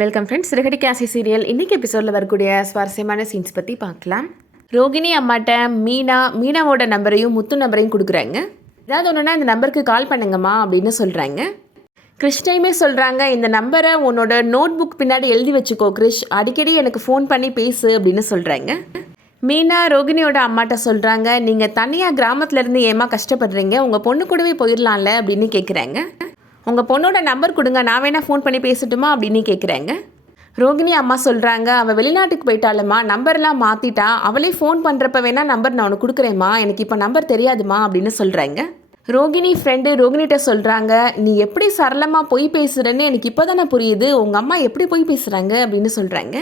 Welcome friends. சிறகடி கேசி serial இன்றைக்கி எபிசோடில் வரக்கூடிய சுவாரஸ்யமான சீன்ஸ் பற்றி பார்க்கலாம். ரோகிணி அம்மாட்ட மீனாவோட நம்பரையும் முத்து நம்பரையும் கொடுக்குறாங்க. ஏதாவது ஒன்றுனா இந்த நம்பருக்கு கால் பண்ணுங்கம்மா அப்படின்னு சொல்கிறாங்க. கிருஷ்ணையுமே சொல்கிறாங்க, இந்த நம்பரை உன்னோட நோட் புக் பின்னாடி எழுதி வச்சுக்கோ கிருஷ், அடிக்கடி எனக்கு ஃபோன் பண்ணி பேசு அப்படின்னு சொல்கிறாங்க. மீனா ரோகிணியோட அம்மாட்ட சொல்கிறாங்க, நீங்கள் தனியாக கிராமத்துலேருந்து ஏமா கஷ்டப்படுறீங்க, உங்கள் பொண்ணு கூடவே போயிடலாம்ல அப்படின்னு கேட்குறாங்க. உங்கள் பொண்ணோட நம்பர் கொடுங்க, நான் வேணால் ஃபோன் பண்ணி பேசட்டுமா அப்படின்னு கேட்குறாங்க. ரோகிணி அம்மா சொல்கிறாங்க, அவள் வெளிநாட்டுக்கு போயிட்டாலம்மா, நம்பர்லாம் மாற்றிட்டா, அவளே ஃபோன் பண்ணுறப்ப வேணால் நம்பர் நான் உனக்கு கொடுக்குறேம்மா, எனக்கு இப்போ நம்பர் தெரியாதுமா அப்படின்னு சொல்கிறாங்க. ரோகிணி ஃப்ரெண்டு ரோகிணிகிட்ட சொல்கிறாங்க, நீ எப்படி சரளமாக பொய் பேசுகிறேன்னு எனக்கு இப்போ தானே புரியுது, உங்கள் அம்மா எப்படி பொய் பேசுகிறாங்க அப்படின்னு சொல்கிறாங்க.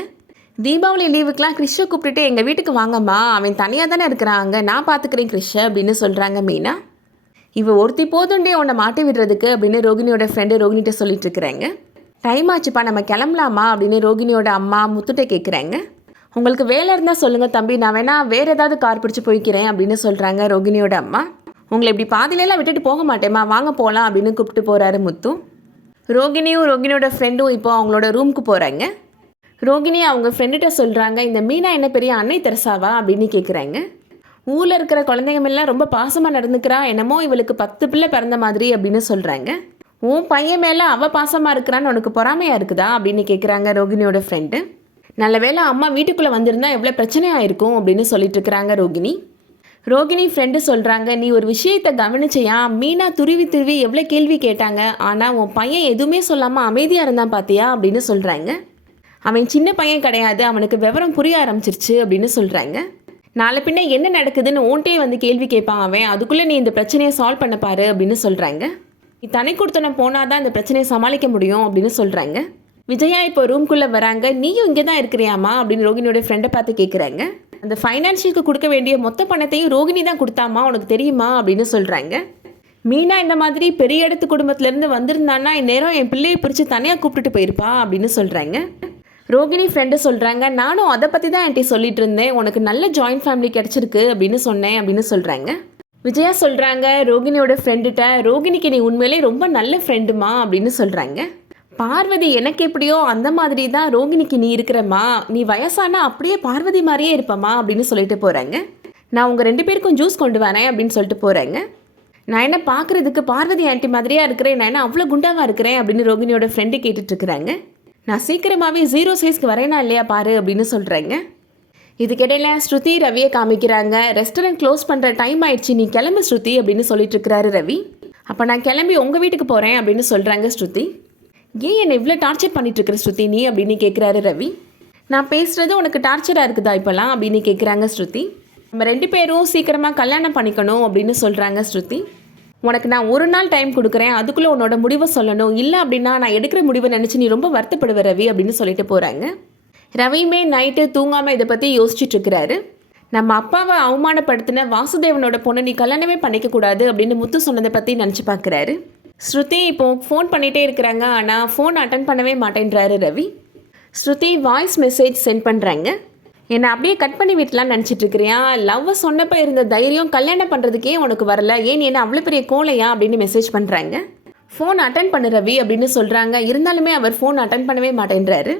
தீபாவளி லீவுக்கெலாம் கிறிஷை கூப்பிட்டுட்டு எங்கள் வீட்டுக்கு வாங்கம்மா, அவன் தனியாக தானே இருக்கிறாங்க, நான் பார்த்துக்கிறேன் கிறிஷை அப்படின்னு சொல்கிறாங்க மீனா. இவ ஒருத்தி போதுண்டே உன்னை மாட்டி விடுறதுக்கு அப்படின்னு ரோகிணியோட ஃப்ரெண்டு ரோகிணிகிட்ட சொல்லிட்டு இருக்கிறாங்க. டைம் ஆச்சுப்பா, நம்ம கிளம்பலாமா அப்படின்னு ரோகிணியோட அம்மா முத்துட்ட கேட்குறாங்க. உங்களுக்கு வேலை இருந்தால் சொல்லுங்கள் தம்பி, நான் வேணா வேறு ஏதாவது கார் பிடிச்சி போய்க்கிறேன் அப்படின்னு சொல்கிறாங்க ரோகிணியோட அம்மா. உங்களை இப்படி பாதியிலலாம் விட்டுட்டு போக மாட்டேம்மா, வாங்க போகலாம் அப்படின்னு கூப்பிட்டு போகிறாரு முத்து. ரோகிணியோட ஃப்ரெண்டும் இப்போ அவங்களோட ரூமுக்கு போகிறாங்க. ரோகிணி அவங்க ஃப்ரெண்டுகிட்ட சொல்கிறாங்க, இந்த மீனா என்ன பெரிய அன்னை தெரசாவா அப்படின்னு கேட்குறாங்க. ஊரில் இருக்கிற குழந்தைங்கமெல்லாம் ரொம்ப பாசமாக நடந்துக்கிறா, என்னமோ இவளுக்கு 10 பிள்ளை பிறந்த மாதிரி அப்படின்னு சொல்கிறாங்க. உன் பையன் மேலே அவள் பாசமாக இருக்கிறான்னு உனக்கு பொறாமையாக இருக்குதா அப்படின்னு கேட்குறாங்க ரோகிணியோட ஃப்ரெண்டு. நல்ல வேளை அம்மா வீட்டுக்குள்ளே வந்திருந்தா எவ்வளோ பிரச்சனையாக இருக்கும் அப்படின்னு சொல்லிட்டு இருக்கிறாங்க ரோகிணி ஃப்ரெண்டு சொல்கிறாங்க, நீ ஒரு விஷயத்தை கவனிச்சியா, மீனா துருவி எவ்வளோ கேள்வி கேட்டாங்க, ஆனால் உன் பையன் எதுவுமே சொல்லாமல் அமைதியாக இருந்தான் பார்த்தியா அப்படின்னு சொல்கிறாங்க. அவன் சின்ன பையன் கிடையாது, அவனுக்கு விவரம் புரிய ஆரம்பிச்சிருச்சு அப்படின்னு சொல்கிறாங்க. நாளை பின்ன என்ன நடக்குதுன்னு ஓன்ட்டே வந்து கேள்வி கேட்பான் அவன், அதுக்குள்ளே நீ இந்த பிரச்சனையை சால்வ் பண்ண பாரு அப்படின்னு சொல்கிறாங்க. நீ தனி கொடுத்தன போனால் தான் இந்த பிரச்சனையை சமாளிக்க முடியும் அப்படின்னு சொல்கிறாங்க. விஜயா இப்போ ரூம்குள்ளே வராங்க. நீயும் இங்கே தான் இருக்கிறியாமா அப்படின்னு ரோகிணியோட ஃப்ரெண்டை பார்த்து கேட்குறாங்க. அந்த ஃபைனான்ஷியலுக்கு கொடுக்க வேண்டிய மொத்த பணத்தையும் ரோகிணி தான் கொடுத்தாமா, உனக்கு தெரியுமா அப்படின்னு சொல்கிறாங்க. மீனா இந்த மாதிரி பெரிய இடத்து குடும்பத்துலேருந்து வந்திருந்தான்னா இந்நேரம் என் பிள்ளையை பிரித்து தனியாக கூப்பிட்டுட்டு போயிருப்பா அப்படின்னு சொல்கிறாங்க. ரோகிணி ஃப்ரெண்டு சொல்கிறாங்க, நானும் அதை பற்றி தான் என்கிட்ட சொல்லிட்டு இருந்தேன், உனக்கு நல்ல ஜாயின்ட் ஃபேமிலி கிடச்சிருக்கு அப்படின்னு சொன்னேன் அப்படின்னு சொல்கிறாங்க. விஜயா சொல்கிறாங்க ரோகிணியோட ஃப்ரெண்டுகிட்ட, ரோகிணிக்கு நீ உண்மையிலே ரொம்ப நல்ல ஃப்ரெண்டுமா அப்படின்னு சொல்கிறாங்க. பார்வதி எனக்கு எப்படியோ அந்த மாதிரி தான் ரோகிணிக்கு நீ இருக்கிறம்மா, நீ வயசானா அப்படியே பார்வதி மாதிரியே இருப்பம்மா அப்படின்னு சொல்லிட்டு போகிறாங்க. நான் உங்கள் 2 பேருக்கும் ஜூஸ் கொண்டு வரேன் அப்படின்னு சொல்லிட்டு போகிறாங்க. நான் என்ன பார்க்குறதுக்கு பார்வதி ஆண்டி மாதிரியாக இருக்கிறேன், நான் என்ன அவ்வளோ குண்டாவாக இருக்கிறேன் அப்படின்னு ரோகிணியோட ஃப்ரெண்டு கேட்டுட்ருக்குறாங்க. நான் சீக்கிரமாகவே 0 சைஸ்க்கு வரேனா இல்லையா பாரு அப்படின்னு சொல்கிறாங்க. இதுக்கிடையில் ஸ்ருதி ரவியை காமிக்கிறாங்க. ரெஸ்டாரண்ட் க்ளோஸ் பண்ணுற டைம் ஆயிடுச்சு, நீ கிளம்பு ஸ்ருதி அப்படின்னு சொல்லிட்டு இருக்கிறாரு ரவி. அப்போ நான் கிளம்பி உங்கள் வீட்டுக்கு போகிறேன் அப்படின்னு சொல்கிறாங்க ஸ்ருதி. ஏன் என்னை இவ்வளோ டார்ச்சர் பண்ணிட்டுருக்குற ஸ்ருதி நீ அப்படின்னு கேட்குறாரு ரவி. நான் பேசுகிறது உனக்கு டார்ச்சராக இருக்குதா இப்போலாம் அப்படின்னு கேட்குறாங்க ஸ்ருதி. நம்ம 2 பேரும் சீக்கிரமாக கல்யாணம் பண்ணிக்கணும் அப்படின்னு சொல்கிறாங்க ஸ்ருதி. உனக்கு நான் ஒரு நாள் டைம் கொடுக்குறேன், அதுக்குள்ளே உன்னோட முடிவை சொல்லணும், இல்லை அப்படின்னா நான் எடுக்கிற முடிவை நினச்சி நீ ரொம்ப வருத்தப்படுவ ரவி அப்படின்னு சொல்லிட்டு போகிறாங்க. ரவியுமே நைட்டு தூங்காமல் இதை பற்றி யோசிச்சுட்ருக்கிறாரு. நம்ம அப்பாவை அவமானப்படுத்தின வாசுதேவனோட பொண்ணை நீ கல்யாணமே பண்ணிக்கக்கூடாது அப்படின்னு முத்து சொன்னதை பற்றி நினச்சி பார்க்குறாரு. ஸ்ருதி இப்போது ஃபோன் பண்ணிகிட்டே இருக்கிறாங்க, ஆனால் ஃபோன் அட்டன் பண்ணவே மாட்டேன்றாரு ரவி. ஸ்ருதி வாய்ஸ் மெசேஜ் சென்ட் பண்ணுறாங்க. என்னை அப்படியே கட் பண்ணி விட்டலான்னு நினச்சிட்ருக்கிறியா, லவ்வை சொன்னப்போ இருந்த தைரியம் கல்யாணம் பண்ணுறதுக்கே உனக்கு வரல, ஏன் என்ன அவ்வளோ பெரிய கோலையா அப்படின்னு மெசேஜ் பண்ணுறாங்க. ஃபோன் அட்டன் பண்ணு ரவி அப்படின்னு சொல்கிறாங்க. இருந்தாலுமே அவர் ஃபோன் அட்டன் பண்ணவே மாட்டேன்றாரு.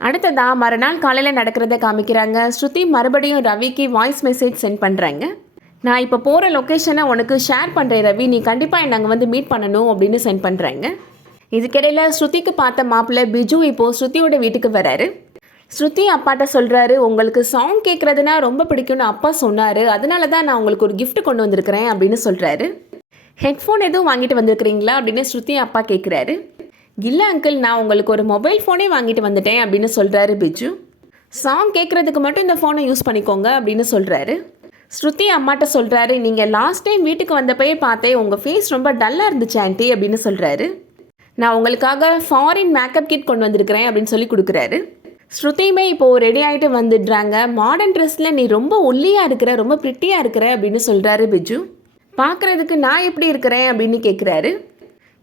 அடுத்ததாக மறுநாள் காலையில் நடக்கிறத காமிக்கிறாங்க. ஸ்ருதி மறுபடியும் ரவிக்கு வாய்ஸ் மெசேஜ் சென்ட் பண்ணுறாங்க. நான் இப்போ போகிற லொக்கேஷனை உனக்கு ஷேர் பண்ணுறேன் ரவி, நீ கண்டிப்பாக என்னை அங்கே வந்து மீட் பண்ணணும் அப்படின்னு சென்ட் பண்ணுறாங்க. இதுக்கிடையில் ஸ்ருதிக்கு பார்த்த மாப்பிள்ளை பிஜு இப்போது ஸ்ருதியோட வீட்டுக்கு வராரு. ஸ்ருதி அப்பாட்ட சொல்கிறாரு, உங்களுக்கு சாங் கேட்குறதுனா ரொம்ப பிடிக்கும்னு அப்பா சொன்னார், அதனால தான் நான் உங்களுக்கு ஒரு கிஃப்ட் கொண்டு வந்திருக்கிறேன் அப்படின்னு சொல்கிறாரு. ஹெட்ஃபோன் எதுவும் வாங்கிட்டு வந்திருக்கிறீங்களா அப்படின்னு ஸ்ருதி அப்பா கேட்குறாரு. இல்லை அங்கிள், நான் உங்களுக்கு ஒரு மொபைல் ஃபோனே வாங்கிட்டு வந்துட்டேன் அப்படின்னு சொல்கிறாரு பிஜு. சாங் கேட்குறதுக்கு மட்டும் இந்த ஃபோனை யூஸ் பண்ணிக்கோங்க அப்படின்னு சொல்கிறாரு. ஸ்ருதி அம்மாட்ட சொல்கிறாரு, நீங்கள் லாஸ்ட் டைம் வீட்டுக்கு வந்தப்பயே பார்த்தேன், உங்கள் ஃபேஸ் ரொம்ப டல்லாக இருந்துச்சு ஆண்டி அப்படின்னு சொல்கிறாரு. நான் உங்களுக்காக ஃபாரின் மேக்கப் கிட் கொண்டு வந்திருக்கிறேன் அப்படின்னு சொல்லி கொடுக்குறாரு. ஸ்ருதியுமே இப்போது ரெடி ஆகிட்டு வந்துடுறாங்க. மாடர்ன் ட்ரெஸ்ஸில் நீ ரொம்ப ஒல்லியாக இருக்கிற, ரொம்ப ப்ரிட்டியாக இருக்கிற அப்படின்னு சொல்கிறாரு பிஜு. பார்க்குறதுக்கு நான் எப்படி இருக்கிறேன் அப்படின்னு கேட்குறாரு.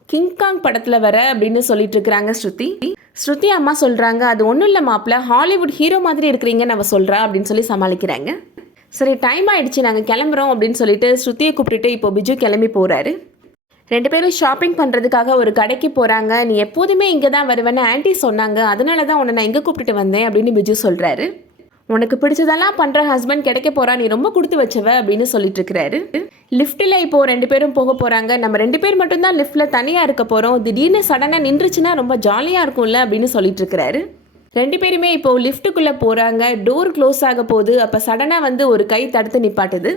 கிங்காங் படத்தில் வர அப்படின்னு சொல்லிட்டு இருக்கிறாங்க ஸ்ருதி அம்மா சொல்கிறாங்க, அது ஒன்றும் இல்லை மாப்பிள்ள, ஹாலிவுட் ஹீரோ மாதிரி இருக்கிறீங்கன்னு அவள் சொல்கிறா அப்படின்னு சொல்லி சமாளிக்கிறாங்க. சரி டைம் ஆகிடுச்சு, நாங்கள் கிளம்புறோம் அப்படின்னு சொல்லிட்டு ஸ்ருதியை கூப்பிட்டுட்டு இப்போ பிஜு கிளம்பி போகிறாரு. 2 பேரும் ஷாப்பிங் பண்ணுறதுக்காக ஒரு கடைக்கு போகிறாங்க. நீ எப்போதுமே இங்கே தான் வருவேன்னு ஆன்ட்டி சொன்னாங்க, அதனால தான் உன்னை நான் இங்கே கூப்பிட்டுட்டு வந்தேன் அப்படின்னு பிஜு சொல்கிறாரு. உனக்கு பிடிச்சதெல்லாம் பண்ணுற ஹஸ்பண்ட் கிடைக்க போகிறா, நீ ரொம்ப கொடுத்து வச்சவ அப்படின்னு சொல்லிட்டு இருக்கிறாரு. லிஃப்ட்டில் இப்போது 2 பேரும் போக போகிறாங்க. நம்ம 2 பேர் மட்டும்தான் லிஃப்ட்டில் தனியாக இருக்க போகிறோம், திடீர்னு சடனாக நின்றுச்சுன்னா ரொம்ப ஜாலியாக இருக்கும்ல அப்படின்னு சொல்லிட்டு இருக்கிறாரு. 2 பேருமே இப்போது லிஃப்ட்டுக்குள்ளே போகிறாங்க. டோர் க்ளோஸ் ஆக போகுது. அப்போ சடனாக வந்து ஒரு கை தடுத்து நிப்பாட்டுது.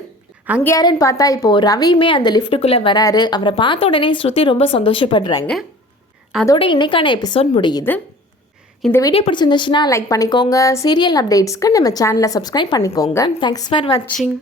அங்கே யாருன்னு பார்த்தா இப்போது ரவியுமே அந்த லிஃப்ட்டுக்குள்ளே வராரு. அவரை பார்த்த உடனே ஸ்ருதி ரொம்ப சந்தோஷப்படுறாங்க. அதோட இன்னைக்கான எபிசோட் முடியுது. இந்த வீடியோ பிடிச்சிருந்துச்சுன்னா லைக் பண்ணிக்கோங்க. சீரியல் அப்டேட்ஸ்க்கு நம்ம சேனலை சப்ஸ்கிரைப் பண்ணிக்கோங்க. தேங்க்ஸ் ஃபார் வாட்சிங்.